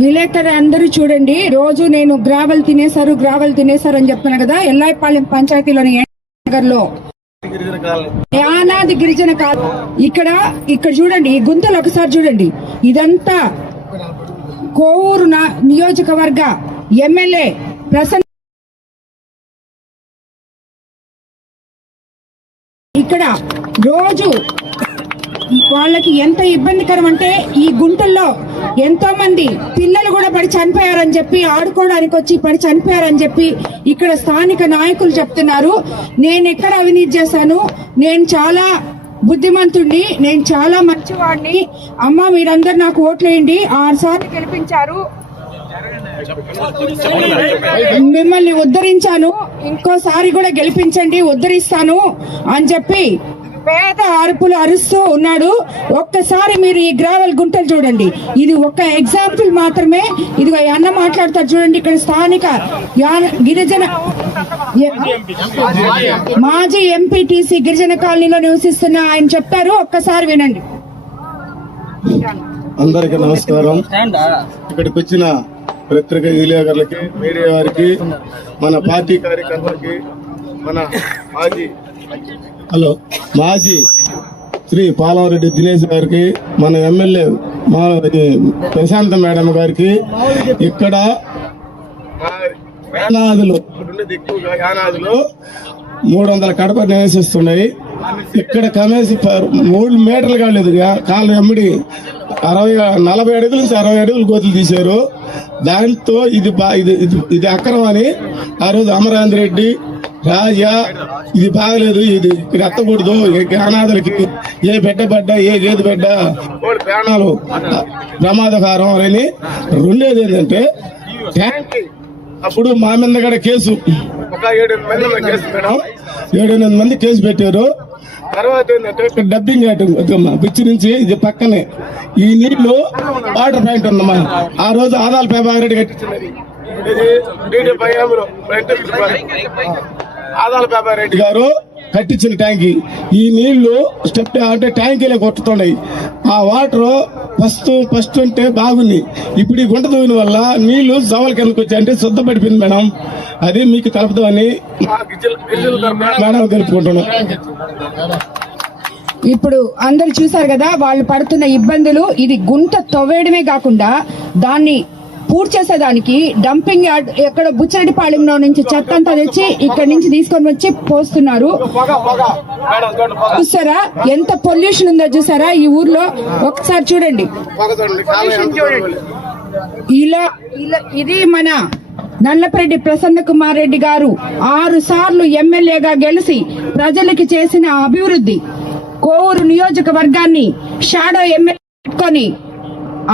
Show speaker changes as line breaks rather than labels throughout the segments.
విలేకరు అందరూ చూడండి. రోజు నేను గ్రావెల్ తినేశారు గ్రావెల్ తినేశారు అని చెప్తున్నా కదా. ఎల్లాయిపాలెం పంచాయతీలోని నగర్లో
గిరిజన
యానాది గిరిజన కాలం ఇక్కడ ఇక్కడ చూడండి ఈ గుంతలు ఒకసారి చూడండి. ఇదంతా కోవూరు నియోజకవర్గ ఎమ్మెల్యే ప్రసన్న ఇక్కడ రోజు వాళ్ళకి ఎంత ఇబ్బందికరం అంటే ఈ గుంటల్లో ఎంతో మంది పిల్లలు కూడా పడి చనిపోయారని చెప్పి ఆడుకోవడానికి వచ్చి పడి చనిపోయారని చెప్పి ఇక్కడ స్థానిక నాయకులు చెప్తున్నారు. నేను ఎక్కడ అవినీతి చేశాను? నేను చాలా బుద్ధిమంతుణ్ణి నేను చాలా మంచివాడిని అమ్మ మీరందరు నాకు ఓట్లేయండి. ఆరు సార్లు గెలిపించారు. మిమ్మల్ని ఉద్ధరించాను. ఇంకోసారి కూడా గెలిపించండి ఉద్ధరిస్తాను అని చెప్పి పేద అరుపులు అరుస్తూ ఉన్నాడు. ఒక్కసారి మీరు ఈ గ్రావెల్ గుంటలు చూడండి. ఇది ఒక ఎగ్జాంపుల్ మాత్రమే. ఇదిగో అన్న మాట్లాడతారు చూడండి. ఇక్కడ స్థానిక గిరిజన మాజీ ఎంపీటీసీ గిరిజన కాలనీలో నివసిస్తున్న ఆయన చెప్తారు. ఒక్కసారి వినండి.
అందరికి నమస్కారం. ఇక్కడికి వచ్చిన పత్రిక విలేకరులకి మీడియా వారికి మన పార్టీ కార్యకర్తలకి మన మాజీ హలో. మాజీ శ్రీ పాలవరెడ్డి దినేష్ గారికి మన ఎమ్మెల్యే మా ప్రశాంత మేడం గారికి ఇక్కడ యానాదులు మూడు వందల కడప నివసిస్తున్నాయి. ఇక్కడ కమేసి మూడు మీటర్లు కాలేదు కాళ్ళు ఎమ్మిడి అరవై నలభై అడుగుల నుంచి అరవై అడుగులు గోతులు తీశారు. దాంతో ఇది ఇది ఇది ఇది అక్రమం అని ఆ రోజు అమరాంధ్ర రెడ్డి రాజా ఇది బాగలేదు ఇది ఈ అనాథలకి ఏ బిడ్డ పడ్డా ఏ గేదె బిడ్డ ప్రాణాలు. ప్రమాదకారం అని రెండేది ఏంటంటే అప్పుడు మా మీద కూడా కేసు. ఒక ఏడు మంది కేసు పెట్టారు. తర్వాత ఏంటంటే డబ్బింగ్ అమ్మా పిచ్చి నుంచి ఇది పక్కనే. ఈ నీళ్ళు వాటర్ పాయింట్ ఉందమ్మా. ఆ రోజు ఆదాల పేపర్ కట్టించినది. ఆదాల గారు కట్టించిన ట్యాంకీ. ఈ నీళ్ళు స్టెప్ అంటే ట్యాంకీలే కొట్టుతున్నాయి. ఆ వాటర్ ఫస్ట్ ఫస్ట్ అంటే బాగుంది. ఇప్పుడు ఈ గుంట దూవిన వల్ల నీళ్ళు జవల కిందకు వచ్చాయి. అంటే శుద్ధపడిపోయింది మేడం. అది మీకు కలుపుదామని మేడం తెలుపుకుంటున్నాం
ఇప్పుడు అందరు చూసారు కదా వాళ్ళు పడుతున్న ఇబ్బందులు. ఇది గుంట తవ్వేయడమే కాకుండా దాన్ని పూర్తి చేసేదానికి డంపింగ్ యార్డ్ ఎక్కడ బుచ్చరెడ్డిపాళెంలో నుంచి చెత్త అంతా తెచ్చి ఇక్కడ నుంచి తీసుకొని వచ్చి పోస్తున్నారు. చూసారా? ఎంత పొల్యూషన్ ఉందో చూసారా? ఈ ఊర్లో ఒకసారి చూడండి. ఇలా ఇలా ఇది మన నల్లపరెడ్డి ప్రసన్న కుమార్ రెడ్డి గారు ఆరు సార్లు ఎమ్మెల్యేగా గెలిచి ప్రజలకి చేసిన అభివృద్ధి. కోవూరు నియోజకవర్గాన్ని షాడో ఎమ్మెల్యే పెట్టుకొని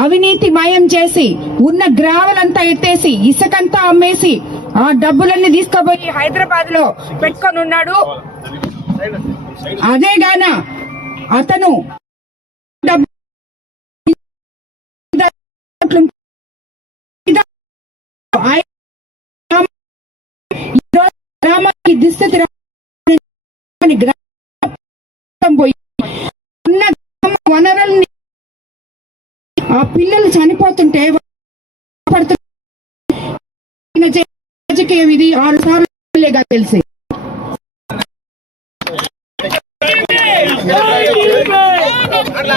అవినీతి మయం చేసి ఉన్న గ్రావలంతా ఎత్తేసి ఇసుకంతా అమ్మేసి ఆ డబ్బులన్నీ తీసుకుపోయి హైదరాబాద్లో పెట్టుకొని ఉన్నాడు అదే గాన అతను గ్రామానికి రాని గ్రామం పోయి ఉన్న గ్రామ వనరుల్ని ఆ పిల్లలు చనిపోతుంటే రాజకీయం ఇది ఆరు సార్లు తెలిసి.
అట్లా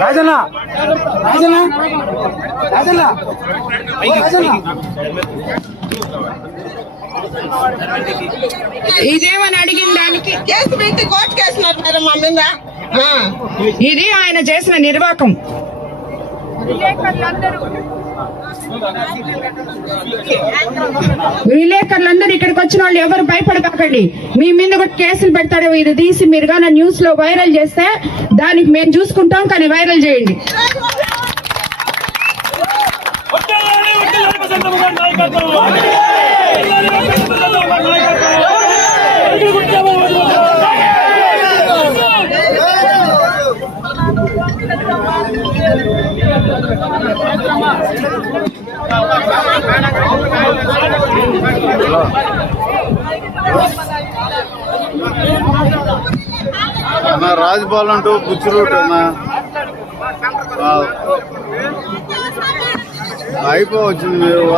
రాజన్న. రాజన్న. రాజన్న. రాజన్న.
ఇదేమని అడిగిన దానికి?
కేసు పెట్టి కోర్టు కేసున్నారు మేడం మా మీద. ఆ.
ఇది ఆయన చేసిన నిర్వాకం. విలేకరులందరూ. ఇక్కడికి వచ్చిన వాళ్ళు ఎవరు భయపడకండి. మీ మీద కూడా కేసులు పెడతారు. ఇది తీసి మీరు కానీ న్యూస్లో వైరల్ చేస్తే దానికి మేము చూసుకుంటాం కానీ వైరల్ చేయండి. నాయకత్వం
అన్న రాజపాలెం టు బుచ్చి రూట్ అన్న. అయిపోవచ్చింది